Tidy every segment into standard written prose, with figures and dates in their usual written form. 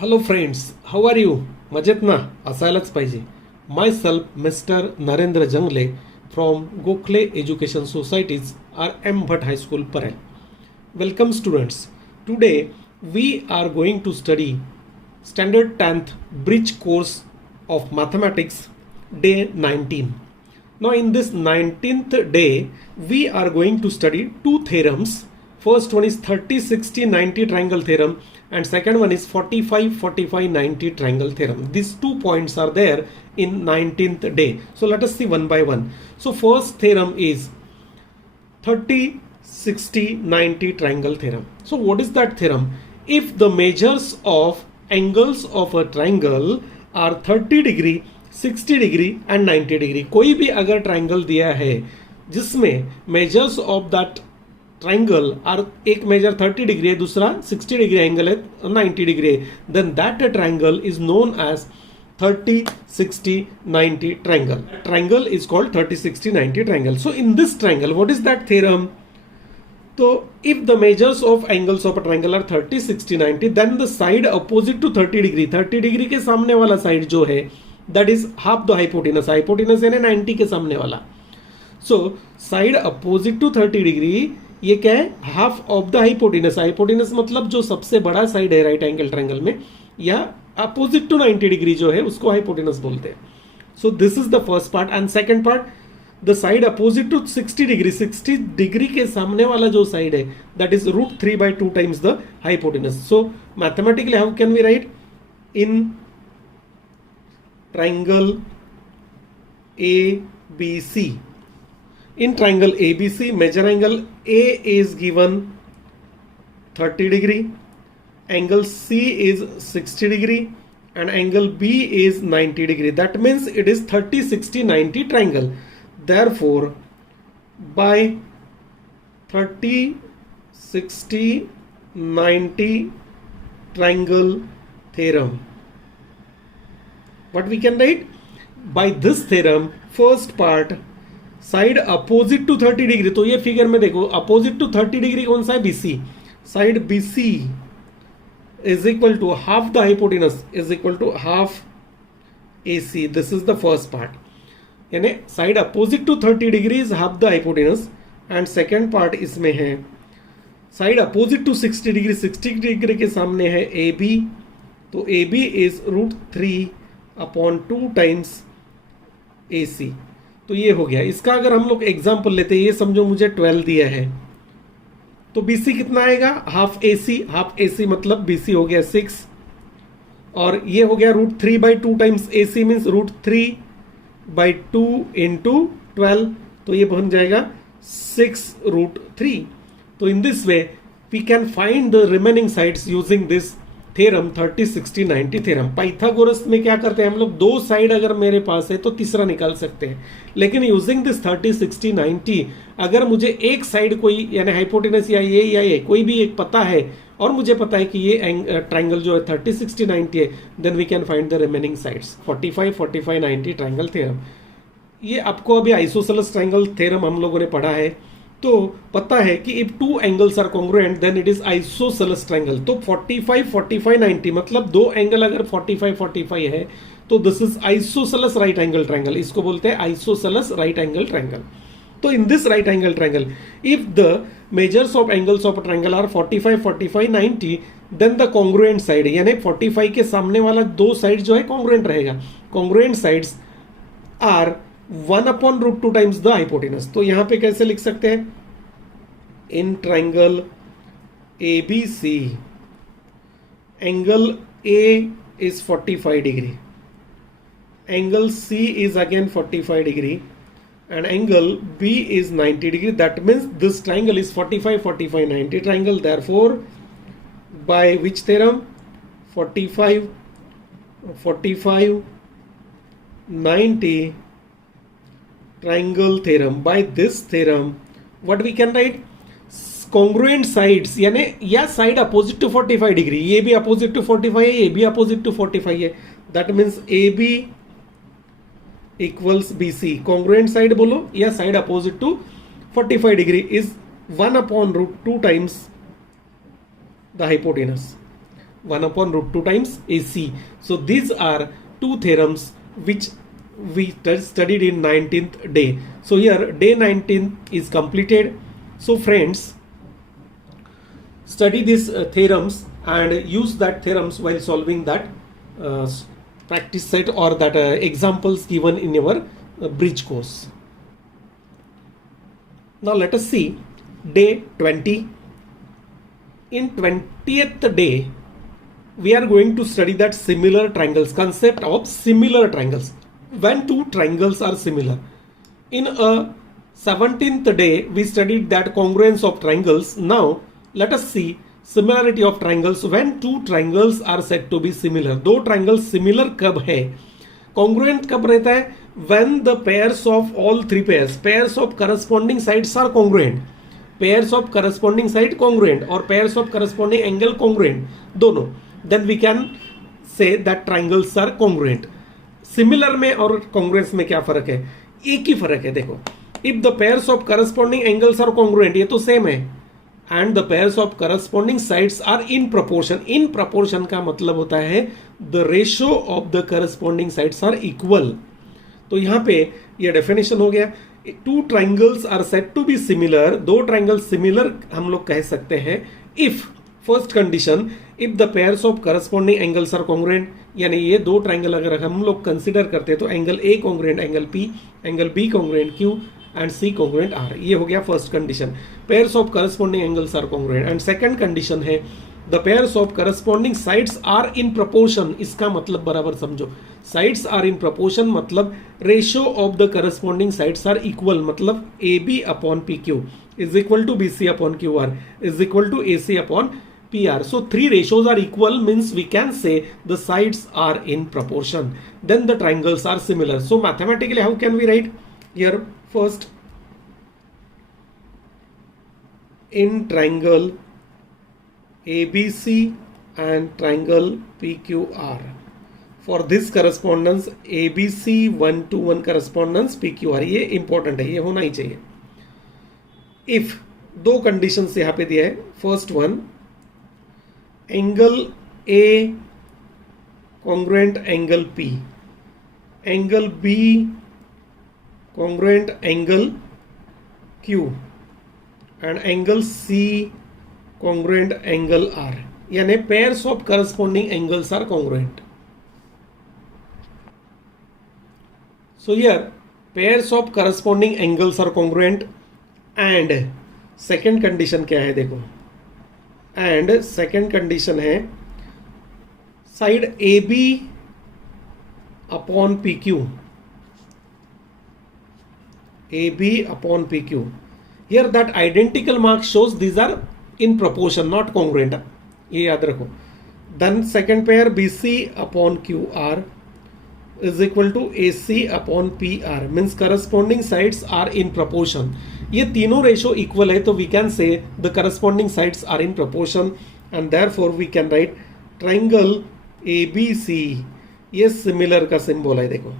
Hello friends, how are you? मजेत ना? असायलाच पाहिजे. Myself mister Narendra Jangale from Gokhale education societies R M Bhat high school Parel. Welcome students. Today we are going to study standard 10th bridge course of mathematics day 19. Now in this 19th day we are going to study two theorems. First one is 30 60 90 triangle theorem and second one is 45 45 90 triangle theorem. These 2 points are there in 19th day. So let us see one by one. So first theorem is 30 60 90 triangle theorem. So what is that theorem? If the measures of angles of a triangle are 30 degree 60 degree and 90 degree, कोई भी अगर triangle दिया है जिसमें measures of that triangle are, एक measure 30 degree है, दूसरा 60 degree angle है, 90 डिग्री है, then that triangle is known as 30 60 90 triangle. Triangle is called 30 60 90 triangle. So in this triangle, what is that theorem? So if the measures of angles of a triangle are 30 60 90, then the side opposite to 30 degree, 30 degree के सामने वाला side जो है that is half the hypotenuse. Hypotenuse यानी 90 के सामने वाला. So side opposite to 30 degree ये क्या है? Half of the hypotenuse. Hypotenuse मतलब जो सबसे बड़ा साइड है राइट एंगल ट्रायंगल में, या अपोजिट टू 90 डिग्री जो है उसको हाइपोटेनस बोलते हैं. So this is the first part. And second part, the side opposite to 60 degree, 60 degree के सामने वाला जो साइड है that is √3/2 times the hypotenuse. So mathematically how can we write? In triangle ABC, in triangle ABC, measure angle A is given 30 degree, angle C is 60 degree and angle B is 90 degree. That means it is 30 60 90 triangle. Therefore by 30 60 90 triangle theorem, what we can write? By this theorem, first part, side opposite to 30 degree, तो ये figure में देखो opposite to 30 degree कौन सा है? BC. Side BC is equal to half the hypotenuse is equal to half AC. This is the first part. यानी side opposite to 30 degree is half the hypotenuse. And second part इसमें है side opposite to 60 degree, 60 degree के सामने है AB, तो AB is √3/2 times AC. तो ये हो गया. इसका अगर हम लोग एग्जाम्पल लेते हैं, ये समझो मुझे 12 दिया है, तो BC कितना आएगा? Half AC. हाफ AC मतलब BC हो गया 6, और ये हो गया √3/2 टाइम्स AC मीन्स √3/2 इंटू 12, तो ये बन जाएगा 6√3. तो in this way we can find the remaining sides using this theorem 30 60 90 theorem. Pythagoras में क्या करते हैं हम लोग? दो साइड अगर मेरे पास है तो तीसरा निकाल सकते हैं, लेकिन यूजिंग दिस 30 60 90 अगर मुझे एक साइड कोई यानी हाइपोटेनस या ये कोई भी एक पता है और मुझे पता है कि ये ट्राइंगल जो है 30 60 90 है, then we can find the remaining sides. 45 45 90 triangle theorem. ये आपको अभी आइसोसेलेस ट्राइंगल थ्योरम हम लोगों ने पढ़ा है, तो पता है कि if two angles are congruent then it is isosceles triangle. तो 45 45 90 मतलब दो एंगल अगर 45 45 है तो this is isosceles right angle triangle. इसको बोलते हैं आइसोसेलेस राइट एंगल ट्रायंगल. तो in this right angle triangle if the measures of angles of a triangle are 45 45 90 then the congruent side, यानी 45 के सामने वाला दो साइड जो है कॉन्ग्रुएंट रहेगा. Congruent sides are 1/√2 times the hypotenuse. तो यहां पे कैसे लिख सकते हैं? In triangle ABC, angle A is 45 degree, angle C is again 45 degree and angle B is 90 degree. That means this triangle is 45 45 90 triangle. Therefore by which theorem? 45 45 90 triangle theorem. By this theorem what we can write? Congruent sides यानी या side opposite to 45 degree, ये भी opposite to 45 है, ये भी opposite to 45 है. That means AB equals BC. Congruent side बोलो या side opposite to 45 degree is 1/√2 times the hypotenuse. 1/√2 times AC. So these are two theorems which we studied in 19th day. So here day 19 is completed. So friends, study these theorems and use that theorems while solving that practice set or that examples given in your bridge course. Now let us see day 20. In 20th day, we are going to study that similar triangles, concept of similar triangles. When two triangles are similar. In a 17th day, we studied that congruence of triangles. Now, let us see similarity of triangles when two triangles are said to be similar. दो triangles similar कब है? Congruent कब रहता है? When the pairs of all three pairs of corresponding sides are congruent. Pairs of corresponding side congruent or pairs of corresponding angle congruent. दोनों. Then we can say that triangles are congruent. Similar में और congruence में क्या फर्क है? एक ही फर्क है देखो. If the pairs of corresponding angles are congruent, ये तो सेम है. And the pairs of corresponding sides are in proportion. In proportion का मतलब होता है the ratio of the corresponding sides are equal. तो यहाँ पे ये डेफिनेशन हो गया. Two triangles are said to be similar. दो triangles similar हम लोग कह सकते हैं if first condition if the pairs of corresponding angles are congruent, यानी ये दो ट्राइंगल अगर हम लोग कंसिडर करते हैं तो angle A congruent angle P, angle B congruent Q and C congruent R. ये हो गया first condition, pairs of corresponding angles are congruent. And second condition है the pairs of corresponding sides are in proportion. इसका मतलब बराबर समझो, sides are in proportion मतलब ratio of the corresponding sides are equal, मतलब A B upon P Q is equal to B C upon Q R is equal to A C upon PR. So three ratios are equal means we can say the sides are in proportion. Then the triangles are similar. So mathematically how can we write here? First, in triangle ABC and triangle PQR, for this correspondence ABC 1:1 correspondence PQR, ये important है, ये होना ही चाहिए. If दो conditions यहाँ पे दिया है, first one angle A congruent angle P, angle B congruent angle Q and angle C congruent angle R, यानी pairs of corresponding angles are congruent. So here pairs of corresponding angles are congruent and second condition क्या है देखो, and second condition है side A B upon P Q, A B upon P Q. Here that identical mark shows these are in proportion not congruent, ये याद रखो. Then second pair B C upon Q R is equal to A C upon P R means corresponding sides are in proportion. ये तीनों ratio equal है तो we can say the corresponding sides are in proportion and therefore we can write triangle A B C. ये similar का symbol है देखो,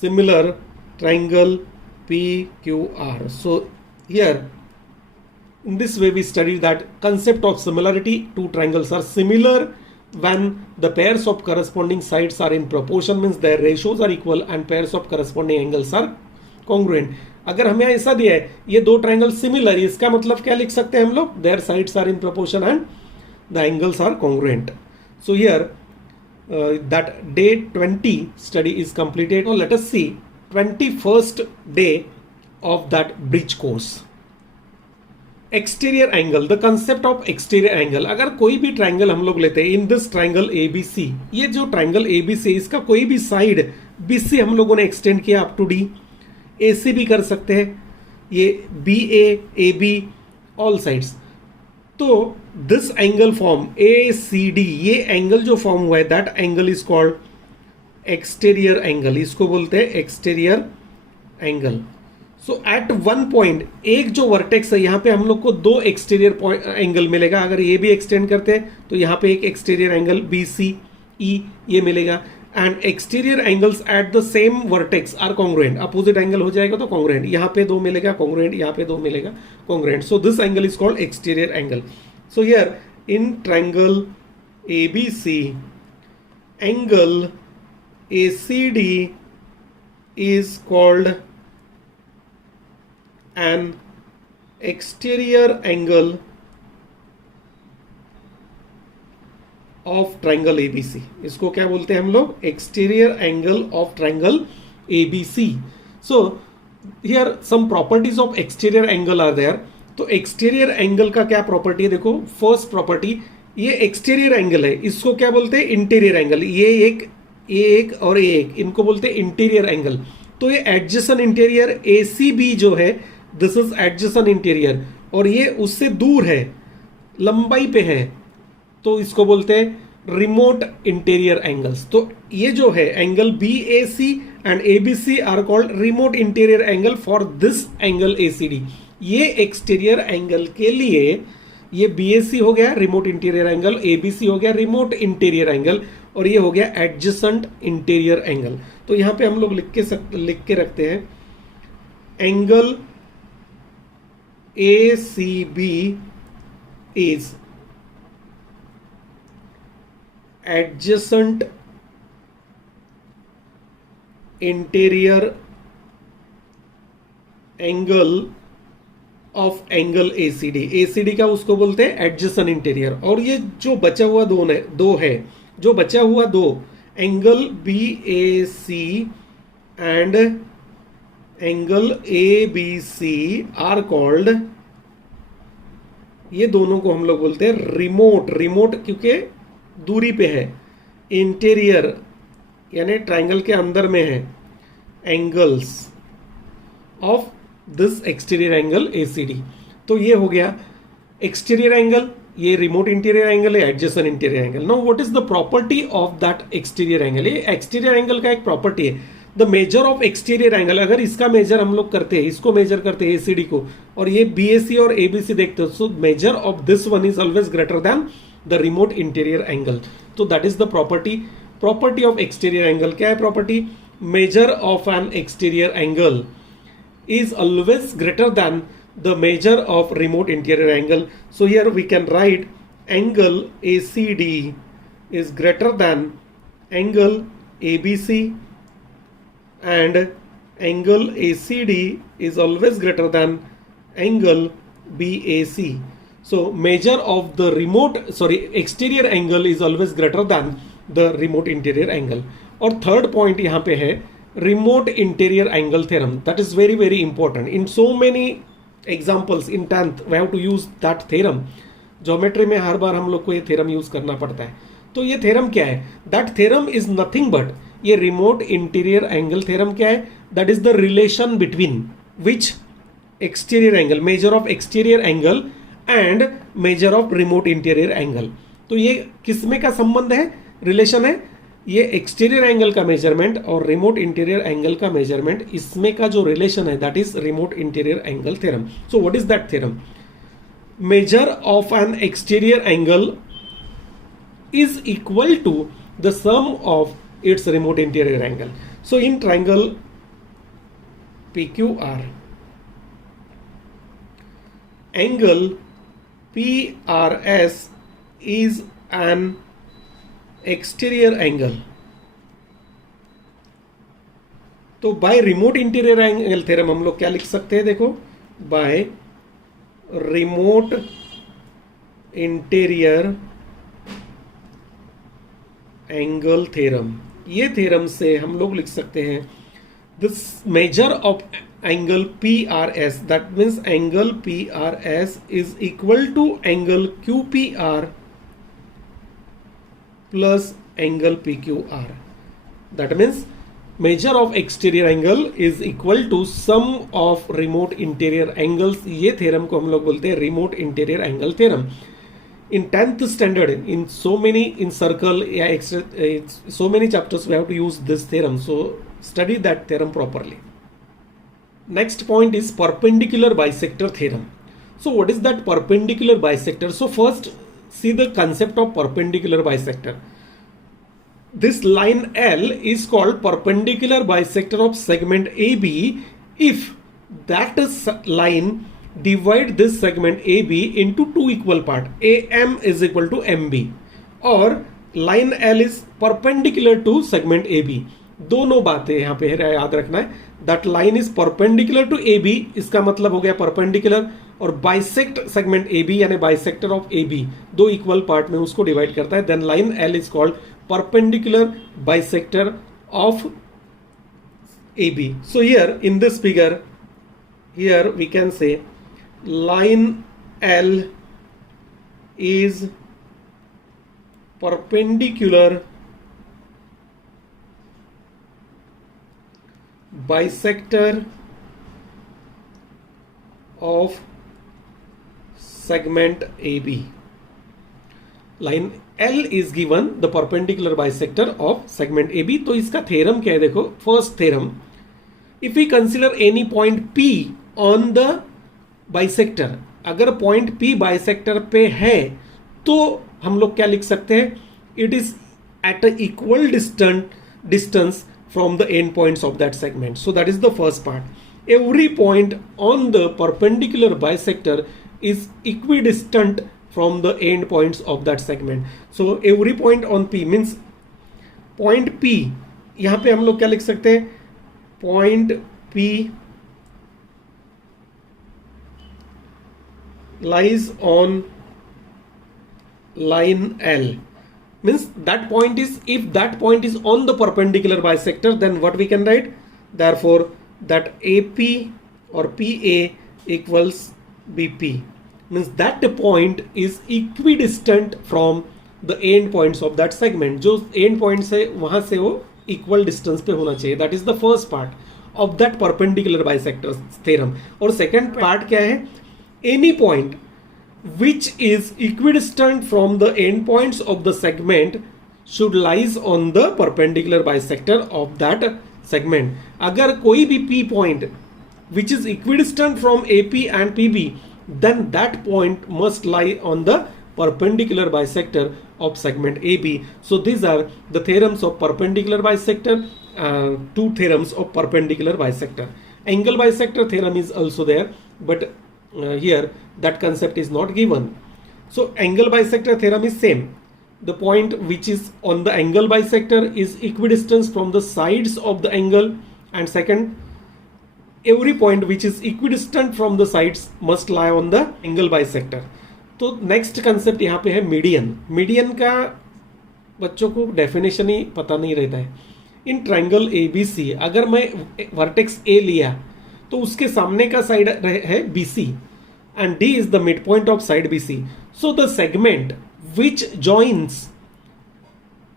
similar triangle P Q R. So here in this way we study that concept of similarity. Two triangles are similar when the pairs of corresponding sides are in proportion means their ratios are equal and pairs of corresponding angles are congruent. अगर हमें ऐसा दिया है ये दो triangle similar, इसका मतलब क्या लिख सकते हैं हम लोग, their sides are in proportion and the angles are congruent. So here that day 20 study is completed. और let us see 21st day of that bridge course. Exterior angle, the concept of exterior angle. अगर कोई भी triangle हम लोग लेते हैं इन this triangle ABC, ये जो ट्राइंगल ABC इसका कोई भी साइड BC हम लोगों ने एक्सटेंड किया अप टू D, AC भी कर सकते हैं, ये BA AB ऑल साइड्स. तो दिस एंगल फॉर्म ACD, ये एंगल जो फॉर्म हुआ है that angle is called exterior angle, इसको बोलते हैं एक्सटीरियर एंगल. सो एट वन पॉइंट, एक जो वर्टेक्स है यहाँ पे हम लोग को दो एक्सटीरियर एंगल मिलेगा. अगर ये भी एक्सटेंड करते हैं तो यहाँ पे एक एक्सटीरियर एंगल BCE ये मिलेगा. And exterior angles at the same vertex are congruent. Opposite angle हो जाएगा तो कॉन्ग्रुएंट, यहाँ पे दो मिलेगा कॉन्ग्रुएंट, यहाँ पे दो मिलेगा congruent. So this angle is called exterior angle. So here in triangle ABC, angle ACD is called an exterior angle of triangle ABC. इसको क्या बोलते हैं हम लोग? Exterior angle of triangle ABC. So here some properties of exterior angle are there. तो exterior angle का क्या property है? देखो, फर्स्ट प्रॉपर्टी, ये एक्सटीरियर एंगल है, इसको क्या बोलते हैं? Interior angle. ये एक और ये एक, इनको बोलते हैं इंटीरियर एंगल. तो ये एडजेसेंट इंटीरियर एसीबी जो है, दिस इज एडजेसेंट इंटीरियर, और ये उससे दूर है, लंबाई पे है, तो इसको बोलते हैं रिमोट इंटीरियर एंगल्स. तो ये जो है angle BAC and ABC are called remote interior angle for this angle ACD. ये एक्सटीरियर एंगल के लिए ये BAC हो गया रिमोट इंटीरियर एंगल, ABC हो गया रिमोट इंटीरियर एंगल, और ये हो गया एडजेसेंट इंटीरियर एंगल. तो यहां पे हम लोग लिख के रखते हैं angle ACB is adjacent interior angle of angle ACD. ACD का उसको बोलते हैं adjacent interior. और ये जो बचा हुआ दो है, जो बचा हुआ दो angle BAC and angle ABC are called, ये दोनों को हम लोग बोलते हैं रिमोट क्योंकि दूरी पे है, इंटीरियर यानी ट्राइंगल के अंदर में है, angles of this exterior angle ACD. तो ये हो गया एक्सटीरियर एंगल, ये रिमोट इंटीरियर एंगल है, adjacent interior angle. Now what is the property of that exterior angle? ये एक्सटीरियर एंगल का एक प्रॉपर्टी है, the major of exterior angle. अगर इसका मेजर हम लोग करते हैं, इसको मेजर करते हैं ACD को, और ये BAC और ABC देखते हो, so measure of this one is always greater then the remote interior angle. So that is the property of exterior angle. क्या है property? Measure of an exterior angle is always greater than the measure of remote interior angle. So here we can write angle ACD is greater than angle ABC, and angle ACD is always greater than angle BAC. So measure of the exterior angle is always greater than the remote interior angle. और third point यहाँ पे है remote interior angle theorem. That is very very important. In so many examples in 10th we have to use that theorem. Geometry में हर बार हम लोग को ये theorem use करना पड़ता है. तो ये थ्योरम क्या है? That theorem is nothing but, ये रिमोट इंटीरियर एंगल थ्योरम क्या है? That is the relation between which exterior angle, measure of exterior angle and measure of remote interior angle. तो ये किसमें का संबंध है, रिलेशन है? ये एक्सटीरियर एंगल का मेजरमेंट और रिमोट इंटीरियर एंगल का मेजरमेंट, इसमें का जो रिलेशन है that is remote interior angle theorem. So what is that theorem? Measure of an exterior angle is equal to the sum of its remote interior angle. So in triangle PQR, angle PRS is an exterior angle. तो by remote interior angle theorem हम लोग क्या लिख सकते हैं? देखो, by remote interior angle theorem, ये theorem से हम लोग लिख सकते हैं this measure of angle PRS, that means angle PRS is equal to angle QPR plus angle PQR. That means measure of exterior angle is equal to sum of remote interior angles. ये theorem को हम लोग बोलते हैं remote interior angle theorem. In 10th standard, in so many, in circle, so many chapters we have to use this theorem. So study that theorem properly. Next point is perpendicular bisector theorem. So what is that perpendicular bisector? So first see the concept of perpendicular bisector. This line L is called perpendicular bisector of segment AB if that line divide this segment AB into two equal parts. AM is equal to MB. और line L is perpendicular to segment A B. दोनों बातें यहां पे याद रखना है, that line is perpendicular to A B, इसका मतलब हो गया परपेंडिकुलर, और बाइसेक्ट सेगमेंट ए बी यानी बाइसेक्टर ऑफ ए बी, दो इक्वल पार्ट में उसको डिवाइड करता है, then line L is called perpendicular bisector of A B. So here in this figure, here we can say line L is perpendicular bisector of segment AB. Line L is given the perpendicular bisector of segment AB. तो इसका theorem क्या है, देखो first theorem, if we consider any point P on the bisector, अगर point P bisector पे है तो हम लोग क्या लिख सकते हैं, it is at a equal distance from the end points of that segment. So that is the first part. Every point on the perpendicular bisector is equidistant from the end points of that segment. So every point on P means point P, यहां पे हम लोग क्या लिख सकते हैं, point P lies on line L, means that point is, if that point is on the perpendicular bisector, then what we can write, therefore that AP or PA equals BP, means that the point is equidistant from the end points of that segment. जो end points है वहां से वो equal distance पे होना चाहिए. That is the first part of that perpendicular bisector theorem. और second part क्या है, any point which is equidistant from the end points of the segment should lies on the perpendicular bisector of that segment. अगर कोई भी P point which is equidistant from AP and PB, then that point must lie on the perpendicular bisector of segment AB. So these are the theorems of perpendicular bisector, two theorems of perpendicular bisector. Angle bisector theorem is also there, but here that concept is not given. So angle bisector theorem is same. The point which is on the angle bisector is equidistant from the sides of the angle, and second, every point which is equidistant from the sides must lie on the angle bisector. तो next concept यहाँ पे है median. Median का बच्चों को definition ही पता नहीं रहता है. इन ट्रायंगल ABC अगर मैं वर्टेक्स A लिया तो उसके सामने का साइड है BC and D is the midpoint of side BC. So the segment which joins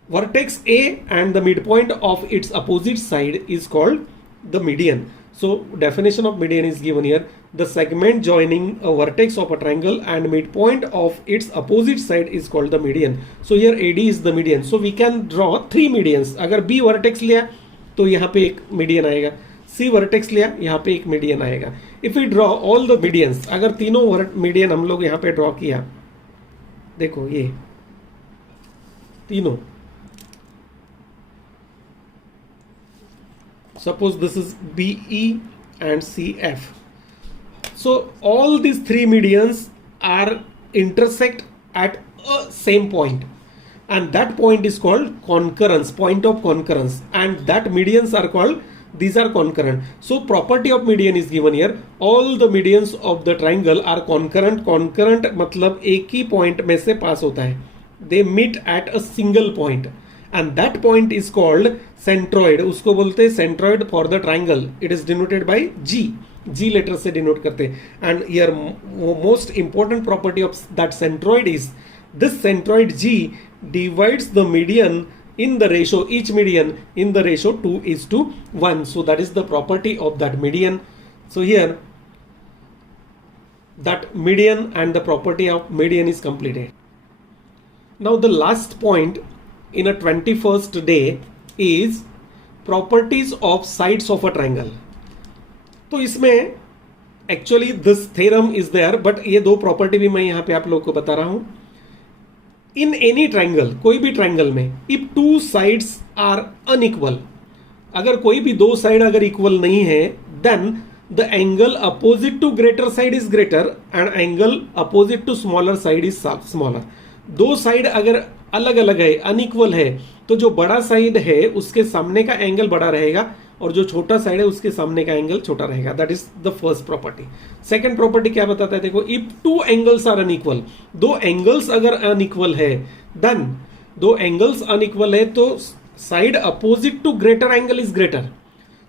vertex A and the midpoint of its opposite side is called the median. So definition of median is given here. The segment joining a vertex of a triangle and midpoint of its opposite side is called the median. So here AD is the median. So we can draw three medians. अगर B vertex लिया तो यहाँ पे एक median आएगा, C vertex लिया यहाँ पे एक median आएगा. If we draw all the medians, अगर तीनों median हम लोग यहाँ पे draw किया, देखो ये तीनों, suppose this is BE and CF. So all these three medians are intersect at a same point, and that point is called concurrence, point of concurrence, and that medians are called, these are concurrent. So property of median is given here. All the medians of the triangle are concurrent. Concurrent मतलब एक ही point में से पास होता है. They meet at a single point, and that point is called centroid. उसको बोलते हैं centroid for the triangle. It is denoted by G. G letter से denote करते हैं. And here most important property of that centroid is this centroid G divides the median in the ratio, each median in the ratio 2:1. So that is the property of that median. So here that median and the property of median is completed. Now the last point in a 21st day is properties of sides of a triangle. तो इसमें actually this theorem is there, but ये दो property भी मैं यहाँ पे आप लोगों को बता रहा हूं. इन एनी ट्रायंगल, कोई भी ट्रायंगल में, if two sides are unequal, अगर कोई भी दो साइड अगर इक्वल नहीं है, then the angle opposite to greater side is greater and angle opposite to smaller side is smaller. दो साइड अगर अलग अलग है, अनइक्वल है, तो जो बड़ा साइड है उसके सामने का एंगल बड़ा रहेगा और जो छोटा साइड है उसके सामने का एंगल छोटा रहेगा. That is the first property. Second property क्या बताता है, देखो, if two angles are unequal, दो एंगल्स अगर अनइक्वल है, देन दो एंगल्स अनइक्वल है तो side opposite to greater angle is greater.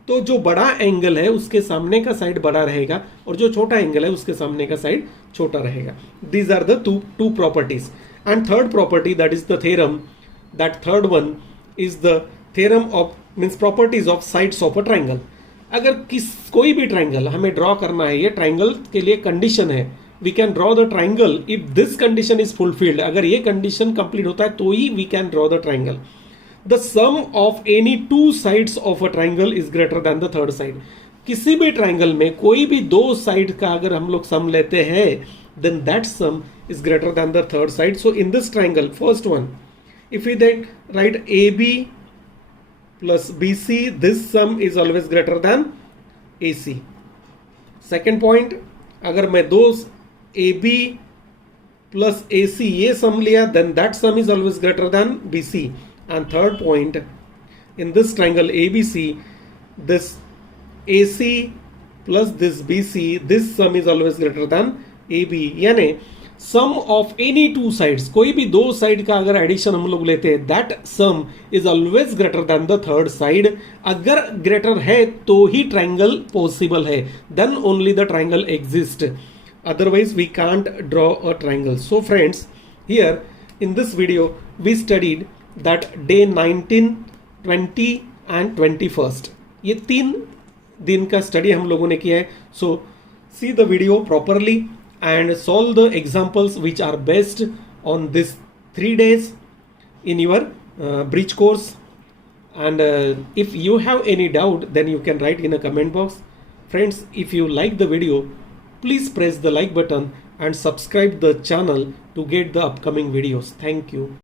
तो जो बड़ा एंगल है उसके सामने का साइड बड़ा रहेगा और जो छोटा एंगल है उसके सामने का साइड छोटा रहेगा. These are the two properties. And third property, that is the theorem, that third one is the theorem of means properties of sides of a triangle. अगर कोई भी ट्राइंगल हमें ड्रॉ करना है, ये ट्राइंगल के लिए कंडीशन है, we can draw the triangle if this condition is fulfilled. अगर ये कंडीशन कंप्लीट होता है तो ही we can draw the triangle. The sum of any two sides of a triangle is greater than the third side. किसी भी triangle में कोई भी दो साइड का अगर हम लोग सम लेते हैं, then that sum is greater than the third side. So in this triangle, first one, if we then write AB plus BC, this sum is always greater than AC. Second point, अगर मैं दो AB plus AC ये sum लिया, then that sum is always greater than BC. And third point, in this triangle ABC, this AC plus this BC, this sum is always greater than AB. यानी सम of any two sides, कोई भी दो side का अगर addition हम लोग लेते हैं, that sum is always greater than the third side. अगर ग्रेटर है तो ही ट्राइंगल पॉसिबल है, then only the triangle exist, otherwise we can't draw a triangle. So friends, here in this video we studied that day 19, 20 and 21. ये 3 दिन का study हम लोगों ने किया है. So see the video properly and solve the examples which are based on this 3 days in your bridge course. And if you have any doubt, then you can write in a comment box. Friends, if you like the video, please press the like button and subscribe the channel to get the upcoming videos. Thank you.